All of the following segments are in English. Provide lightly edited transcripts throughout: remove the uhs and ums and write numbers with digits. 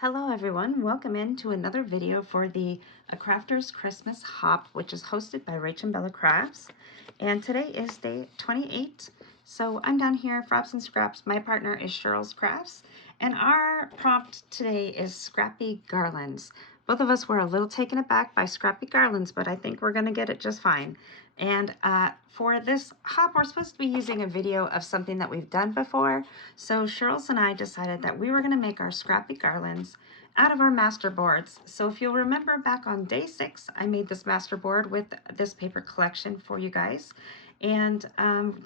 Hello everyone, welcome in to another video for the A Crafter's Christmas Hop, which is hosted by Rach and Bella Crafts. And today is day 28. So I'm down here, Frapps and Scraps. My partner is Cheryl's Crafts. And our prompt today is Scrappy Garlands. Both of us were a little taken aback by Scrappy Garlands, but I think we're going to get it just fine. And for this hop, we're supposed to be using a video of something that we've done before. So Cheryl's and I decided that we were going to make our Scrappy Garlands out of our master boards. So if you'll remember back on day 6, I made this master board with this paper collection for you guys. And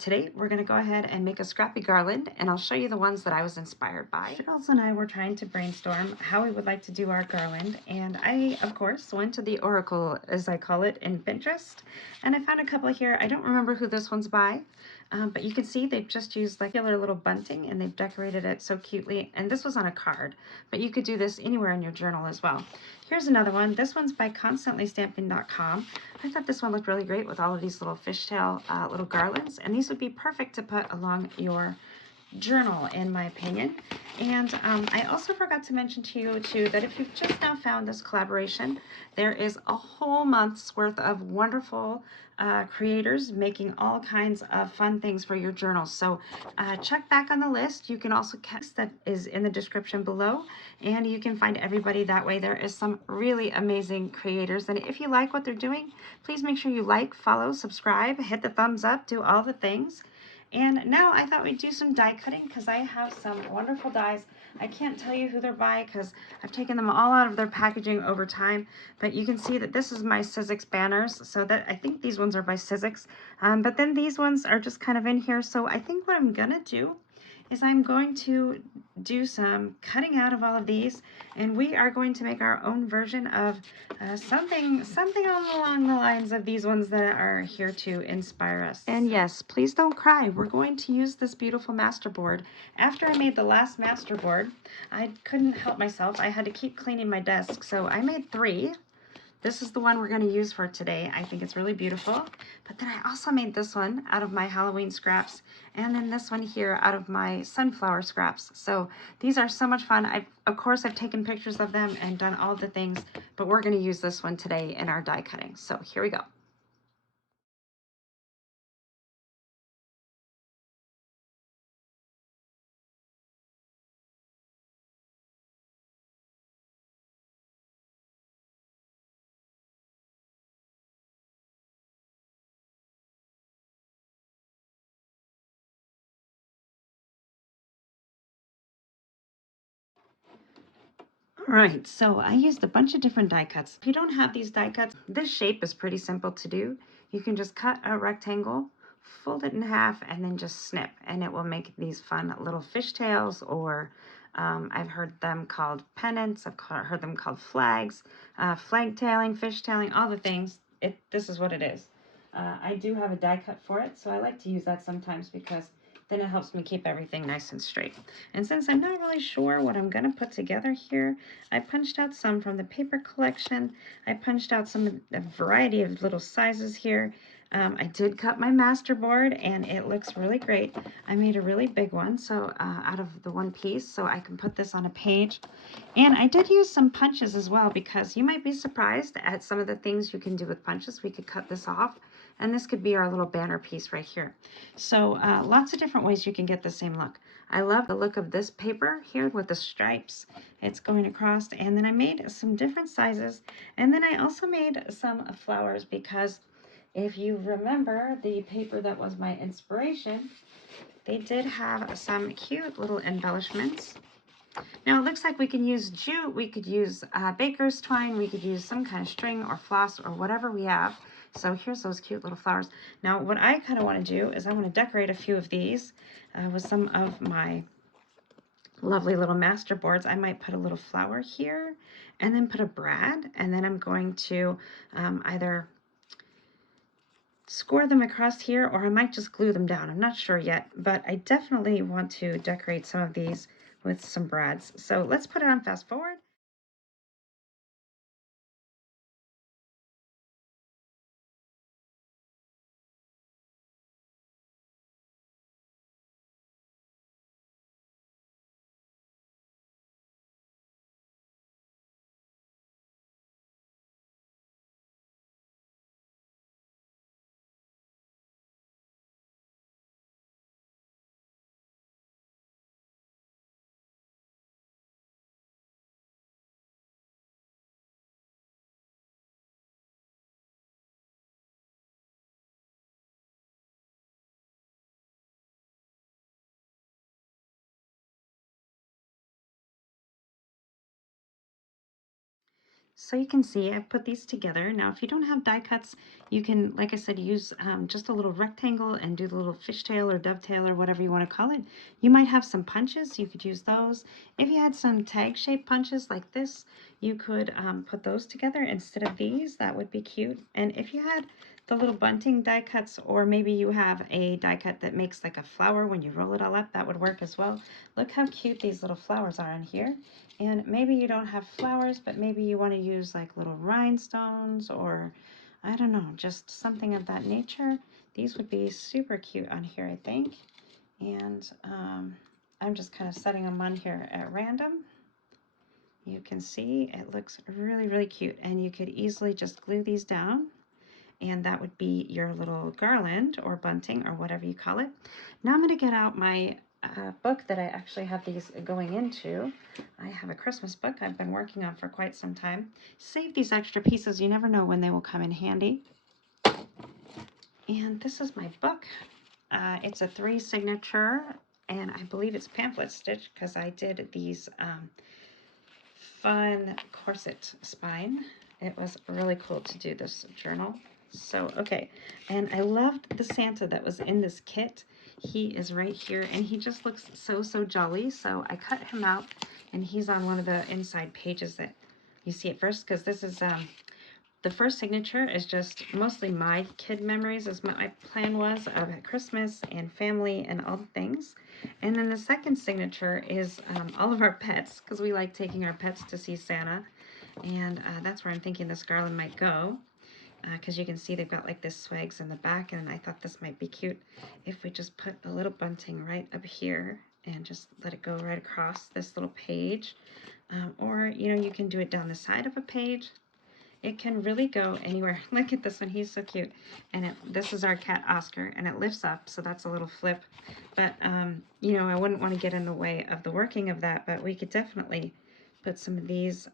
today we're going to go ahead and make a Scrappy Garland, and I'll show you the ones that I was inspired by. Cheryl's and I were trying to brainstorm how we would like to do our garland, and I, of course, went to the Oracle, as I call it, in Pinterest, and I found a couple here. I don't remember who this one's by, but you can see they've just used like regular little bunting, and they've decorated it so cutely, and this was on a card, but you could do this anywhere in your journal as well. Here's another one. This one's by constantlystamping.com. I thought this one looked really great with all of these little fishtail little garlands, and these would be perfect to put along your journal, in my opinion. And I also forgot to mention to you too that if you've just now found this collaboration, there is a whole month's worth of wonderful creators making all kinds of fun things for your journals. So check back on the list. You can also catch that is in the description below, and you can find everybody that way. There is some really amazing creators, and if you like what they're doing, please make sure you like, follow, subscribe, hit the thumbs up, do all the things. And now I thought we'd do some die cutting because I have some wonderful dies. I can't tell you who they're by because I've taken them all out of their packaging over time, but you can see that this is my Sizzix banners, so that I think these ones are by Sizzix, but then these ones are just kind of in here. So I think what I'm gonna do is I'm going to do some cutting out of all of these, and we are going to make our own version of something along the lines of these ones that are here to inspire us. And yes, please don't cry. We're going to use this beautiful masterboard. After I made the last masterboard, I couldn't help myself. I had to keep cleaning my desk, so I made 3. This is the one we're going to use for today. I think it's really beautiful. But then I also made this one out of my Halloween scraps, and then this one here out of my sunflower scraps. So these are so much fun. Of course, I've taken pictures of them and done all the things, but we're going to use this one today in our die cutting. So here we go. All right, so I used a bunch of different die cuts. If you don't have these die cuts, this shape is pretty simple to do. You can just cut a rectangle, fold it in half, and then just snip, and it will make these fun little fishtails, or I've heard them called pennants. Heard them called flags, flag tailing, fish tailing, all the things. This is what it is. I do have a die cut for it, so I like to use that sometimes because then it helps me keep everything nice and straight. And since I'm not really sure what I'm going to put together here, I punched out some from the paper collection. I punched out a variety of little sizes here. I did cut my master board, and it looks really great. I made a really big one, so out of the one piece, so I can put this on a page. And I did use some punches as well, because you might be surprised at some of the things you can do with punches. We could cut this off, and this could be our little banner piece right here. So lots of different ways you can get the same look. I love the look of this paper here with the stripes. It's going across, and then I made some different sizes, and then I also made some flowers, because if you remember the paper that was my inspiration, they did have some cute little embellishments. Now it looks like we can use jute, we could use baker's twine, we could use some kind of string or floss or whatever we have. So here's those cute little flowers. Now what I kind of want to do is I want to decorate a few of these with some of my lovely little master boards. I might put a little flower here and then put a brad, and then I'm going to either score them across here, or I might just glue them down. I'm not sure yet, but I definitely want to decorate some of these with some brads. So let's put it on fast forward. So you can see I've put these together. Now, if you don't have die cuts, you can, like I said, use just a little rectangle and do the little fishtail or dovetail or whatever you want to call it. You might have some punches. You could use those. If you had some tag-shaped punches like this, you could put those together instead of these. That would be cute. And if you had the little bunting die cuts, or maybe you have a die cut that makes like a flower when you roll it all up, that would work as well. Look how cute these little flowers are in here. And maybe you don't have flowers, but maybe you want to use like little rhinestones, or I don't know, just something of that nature. These would be super cute on here, I think. And I'm just kind of setting them on here at random. You can see it looks really, really cute, and you could easily just glue these down, and that would be your little garland or bunting or whatever you call it. Now I'm going to get out my book that I actually have these going into. I have a Christmas book I've been working on for quite some time. Save these extra pieces. You never know when they will come in handy. And this is my book. It's a 3 signature, and I believe it's pamphlet stitch because I did these fun corset spine. It was really cool to do this journal. So, okay, and I loved the Santa that was in this kit. He is right here, and he just looks so, so jolly. So I cut him out, and he's on one of the inside pages that you see at first, because this is, the first signature is just mostly my kid memories, as my plan was, of Christmas and family and all the things. And then the second signature is all of our pets, because we like taking our pets to see Santa. And that's where I'm thinking this garland might go, because you can see they've got like this swags in the back, and I thought this might be cute if we just put a little bunting right up here and just let it go right across this little page. Or, you know, you can do it down the side of a page. It can really go anywhere. Look at this one, he's so cute. And this is our cat Oscar, and it lifts up, so that's a little flip. But, you know, I wouldn't want to get in the way of the working of that, but we could definitely put some of these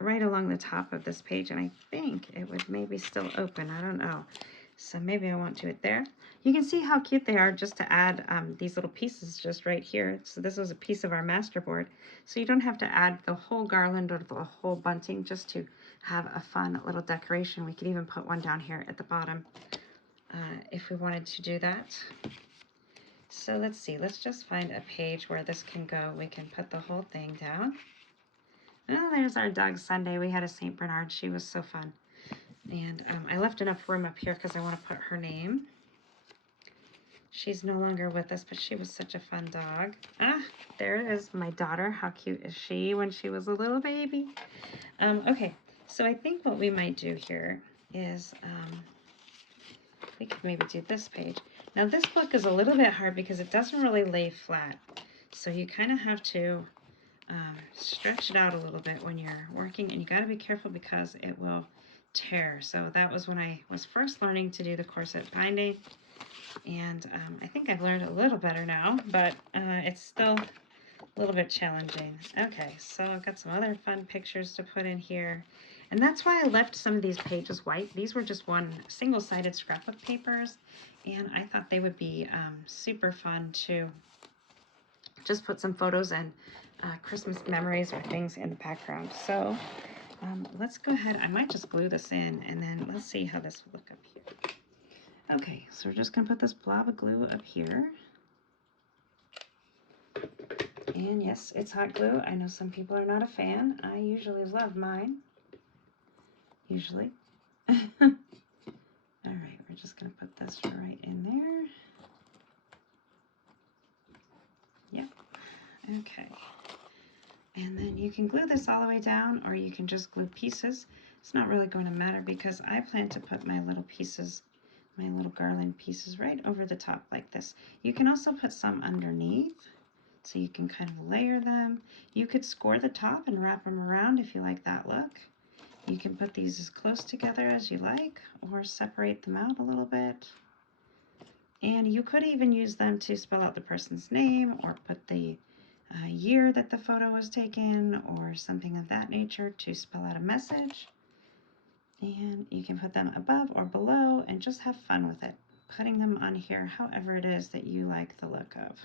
right along the top of this page, and I think it would maybe still open, I don't know. So maybe I won't do it there. You can see how cute they are just to add these little pieces just right here. So this was a piece of our master board. So you don't have to add the whole garland or the whole bunting just to have a fun little decoration. We could even put one down here at the bottom if we wanted to do that. So let's see, let's just find a page where this can go. We can put the whole thing down. Oh, there's our dog Sunday. We had a St. Bernard. She was so fun. And I left enough room up here because I want to put her name. She's no longer with us, but she was such a fun dog. Ah, there it is, my daughter. How cute is she when she was a little baby? Okay, so I think what we might do here is we could maybe do this page. Now this book is a little bit hard because it doesn't really lay flat. So you kind of have to stretch it out a little bit when you're working, and you got to be careful because it will tear. So that was when I was first learning to do the corset binding, and I think I've learned a little better now, but it's still a little bit challenging. Okay, so I've got some other fun pictures to put in here, and that's why I left some of these pages white. These were just one single-sided scrapbook papers, and I thought they would be super fun to just put some photos and Christmas memories or things in the background. So let's go ahead. I might just glue this in, and then let's see how this will look up here. Okay, so we're just going to put this blob of glue up here. And yes, it's hot glue. I know some people are not a fan. I usually love mine. Usually. All right, we're just going to put this right in there. Yep. Okay. And then you can glue this all the way down, or you can just glue pieces. It's not really going to matter because I plan to put my little pieces, my little garland pieces right over the top like this. You can also put some underneath, so you can kind of layer them. You could score the top and wrap them around if you like that look. You can put these as close together as you like, or separate them out a little bit. And you could even use them to spell out the person's name, or put the year that the photo was taken, or something of that nature to spell out a message. And you can put them above or below and just have fun with it, putting them on here however it is that you like the look of.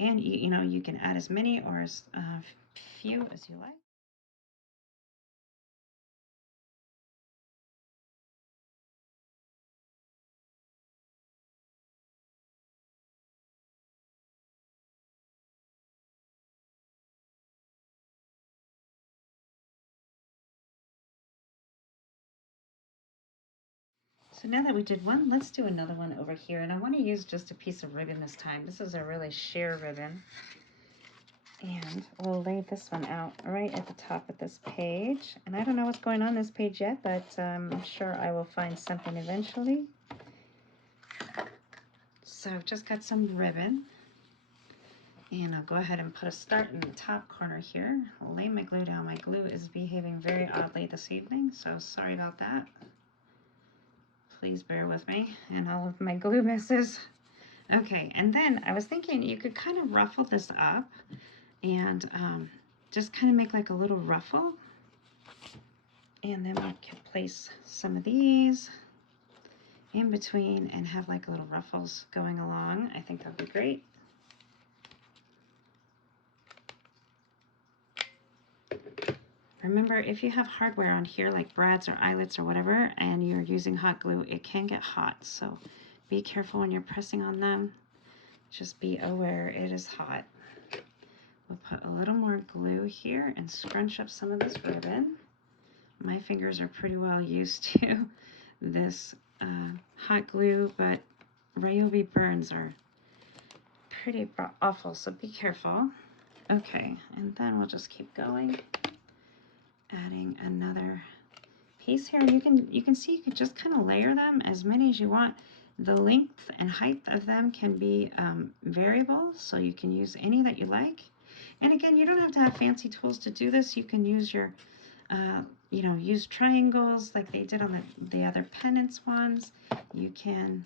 And you know, you can add as many or as few as you like. So now that we did one, let's do another one over here. And I want to use just a piece of ribbon this time. This is a really sheer ribbon. And we'll lay this one out right at the top of this page. And I don't know what's going on this page yet, but I'm sure I will find something eventually. So I've just got some ribbon. And I'll go ahead and put a start in the top corner here. I'll lay my glue down. My glue is behaving very oddly this evening, so sorry about that. Please bear with me and all of my glue messes. Okay, and then I was thinking you could kind of ruffle this up and just kind of make like a little ruffle. And then we can place some of these in between and have like little ruffles going along. I think that would be great. Remember, if you have hardware on here like brads or eyelets or whatever, and you're using hot glue, it can get hot. So be careful when you're pressing on them. Just be aware it is hot. We'll put a little more glue here and scrunch up some of this ribbon. My fingers are pretty well used to this hot glue, but Ryobi burns are pretty awful, so be careful. Okay, and then we'll just keep going. Adding another piece here. You can see you can just kind of layer them as many as you want. The length and height of them can be variable, so you can use any that you like. And again, you don't have to have fancy tools to do this. You can use your you know, use triangles like they did on the other pennants ones. You can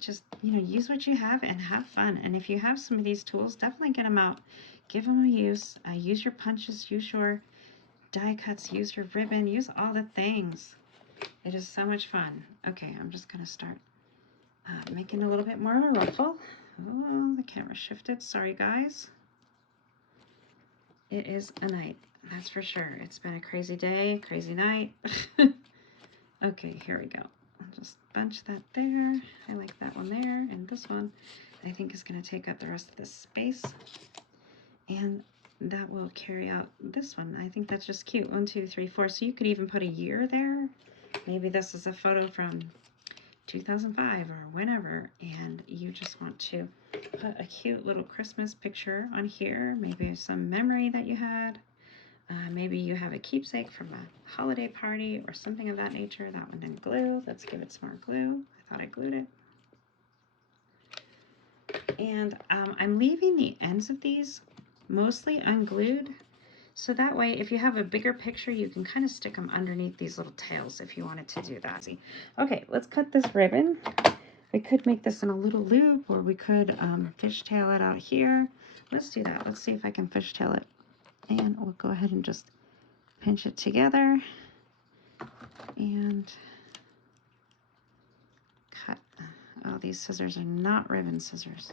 just, you know, use what you have and have fun. And if you have some of these tools, definitely get them out. Give them a use. Use your punches, use your die cuts, use your ribbon, use all the things. It is so much fun. Okay, I'm just going to start making a little bit more of a ruffle. Oh, the camera shifted. Sorry, guys. It is a night, that's for sure. It's been a crazy day, crazy night. Okay, here we go. I'll just bunch that there. I like that one there, and this one I think is going to take up the rest of this space, and that will carry out this one. I think that's just cute. 1, 2, 3, 4. So you could even put a year there. Maybe this is a photo from 2005 or whenever, and you just want to put a cute little Christmas picture on here. Maybe some memory that you had. Maybe you have a keepsake from a holiday party or something of that nature. That one didn't glue. Let's give it some more glue. I thought I glued it. And I'm leaving the ends of these mostly unglued. So that way, if you have a bigger picture, you can kind of stick them underneath these little tails if you wanted to do that. Okay, let's cut this ribbon. We could make this in a little loop, or we could fishtail it out here. Let's do that. Let's see if I can fishtail it. And we'll go ahead and just pinch it together and cut. Oh, these scissors are not ribbon scissors.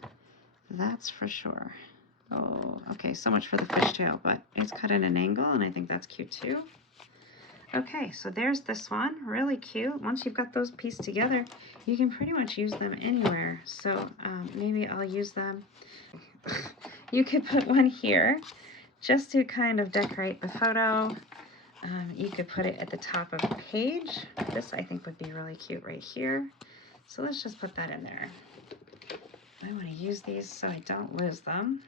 That's for sure. Oh, okay, so much for the fishtail, but it's cut at an angle, and I think that's cute too. Okay, so there's this one, really cute. Once you've got those pieced together, you can pretty much use them anywhere. So maybe I'll use them. You could put one here just to kind of decorate the photo. You could put it at the top of a page. This I think would be really cute right here. So let's just put that in there. I want to use these so I don't lose them.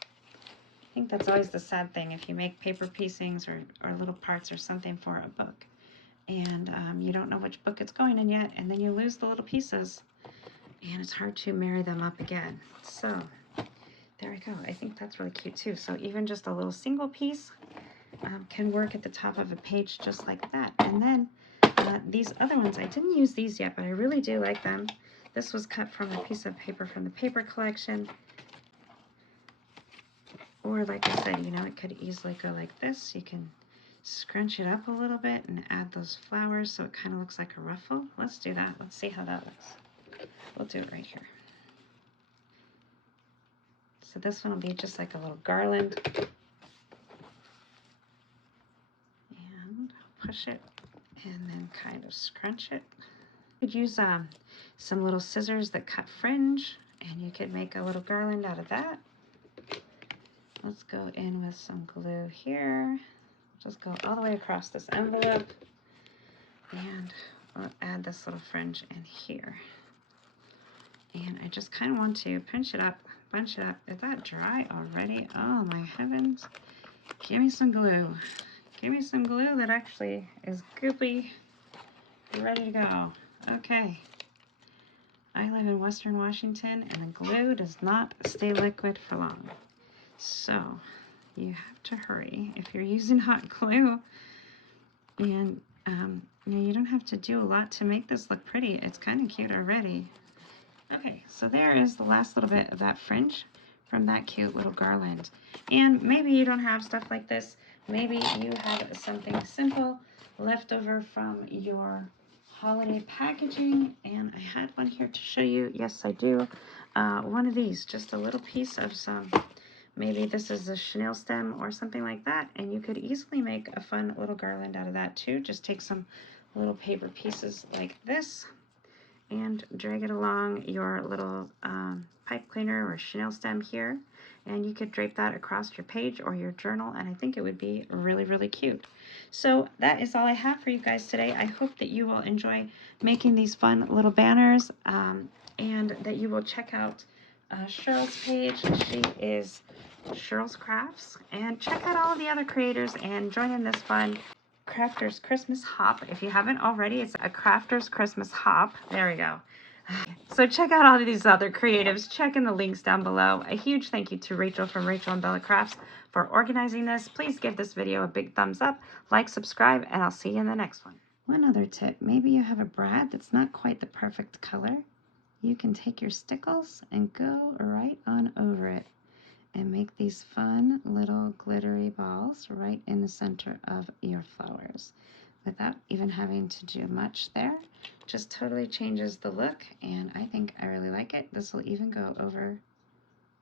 I think that's always the sad thing if you make paper piecings or little parts or something for a book, and you don't know which book it's going in yet, and then you lose the little pieces, and it's hard to marry them up again. So there we go. I think that's really cute too. So even just a little single piece can work at the top of a page just like that. And then these other ones, I didn't use these yet, but I really do like them. This was cut from a piece of paper from the paper collection. Or like I said, you know, it could easily go like this. You can scrunch it up a little bit and add those flowers so it kind of looks like a ruffle. Let's do that. Let's see how that looks. We'll do it right here. So this one will be just like a little garland. And push it and then kind of scrunch it. You could use some little scissors that cut fringe, and you could make a little garland out of that. Let's go in with some glue here. Just go all the way across this envelope. And we'll add this little fringe in here. And I just kind of want to pinch it up, bunch it up. Is that dry already? Oh my heavens. Give me some glue. Give me some glue that actually is goopy, ready to go. Okay. I live in Western Washington and the glue does not stay liquid for long. So you have to hurry if you're using hot glue. And you know, you don't have to do a lot to make this look pretty. It's kind of cute already. Okay, so there is the last little bit of that fringe from that cute little garland. And maybe you don't have stuff like this. Maybe you have something simple left over from your holiday packaging. And I had one here to show you. Yes, I do. One of these, just a little piece of some, maybe this is a chenille stem or something like that. And you could easily make a fun little garland out of that too. Just take some little paper pieces like this and drag it along your little pipe cleaner or chenille stem here, and you could drape that across your page or your journal, and I think it would be really, really cute. So that is all I have for you guys today. I hope that you will enjoy making these fun little banners, and that you will check out Cheryl's page. She is Cheryl's Crafts, and check out all of the other creators and join in this fun Crafters Christmas Hop. If you haven't already, it's a Crafters Christmas Hop. There we go. So check out all of these other creatives. Check in the links down below. A huge thank you to Rachel from Rachel and Bella Crafts for organizing this. Please give this video a big thumbs up, like, subscribe, and I'll see you in the next one. One other tip, maybe you have a brad that's not quite the perfect color. You can take your stickles and go right on over it and make these fun little glittery balls right in the center of your flowers without even having to do much there. Just totally changes the look, and I think I really like it. This will even go over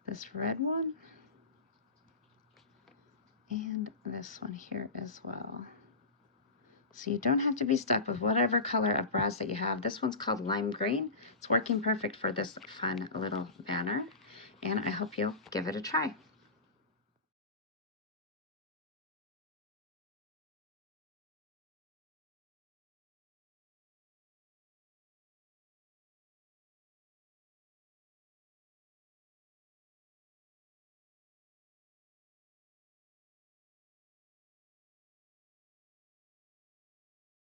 this red one and this one here as well. So you don't have to be stuck with whatever color of brads that you have. This one's called lime green. It's working perfect for this fun little banner, and I hope you'll give it a try.